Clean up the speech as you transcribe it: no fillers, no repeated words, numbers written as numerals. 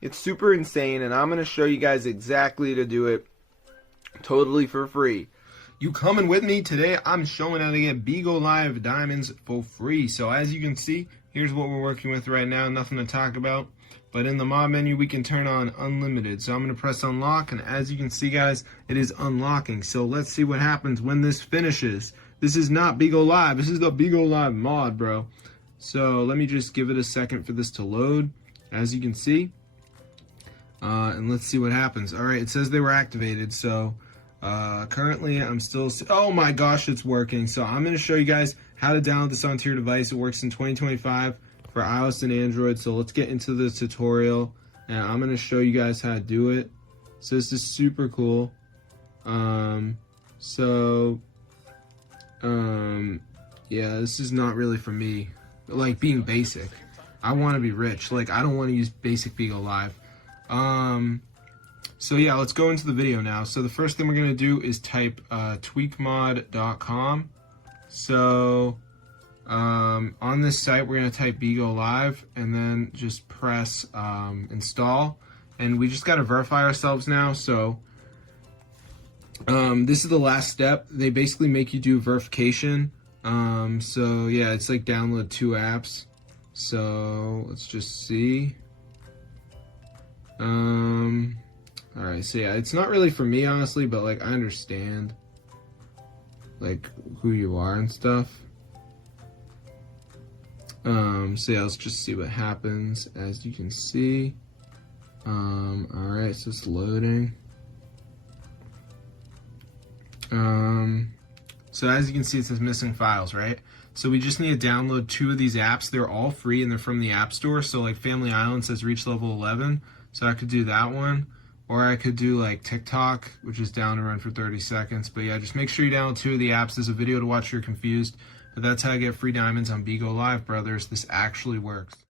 It's super insane, and I'm going to show you guys exactly to do it totally for free. You coming with me? Today I'm showing how to get Bigo Live diamonds for free. So as you can see, here's what we're working with right now. Nothing to talk about. But in the mod menu, we can turn on unlimited. So I'm going to press unlock, and as you can see, guys, it is unlocking. So let's see what happens when this finishes. This is not Bigo Live. This is the Bigo Live mod, bro. So let me just give it a second for this to load, as you can see. And let's see what happens. All right, it says they were activated. So currently I'm still, oh my gosh, it's working. So I'm going to show you guys how to download this onto your device. It works in 2025 for iOS and Android. So let's get into the tutorial, and I'm going to show you guys how to do it. So this is super cool. Yeah, this is not really for me, like being basic. I want to be rich. Like, I don't want to use basic Bigo Live. So yeah, let's go into the video now. So the first thing we're going to do is type tweakmod.com. So on this site, we're going to type Bigo Live and then just press install. And we just got to verify ourselves now. So this is the last step. They basically make you do verification. So yeah, it's like download 2 apps. So let's just see. Alright, so yeah, it's not really for me, honestly, but like I understand like who you are and stuff. So yeah, let's just see what happens. As you can see, alright, so it's loading. So as you can see, it says missing files, right? So we just need to download 2 of these apps. They're all free and they're from the App Store. So like Family Island says reach level 11. So I could do that one. Or I could do like TikTok, which is down to run for 30 seconds. But yeah, just make sure you download 2 of the apps. There's a video to watch if you're confused. But that's how I get free diamonds on Bigo Live, brothers. This actually works.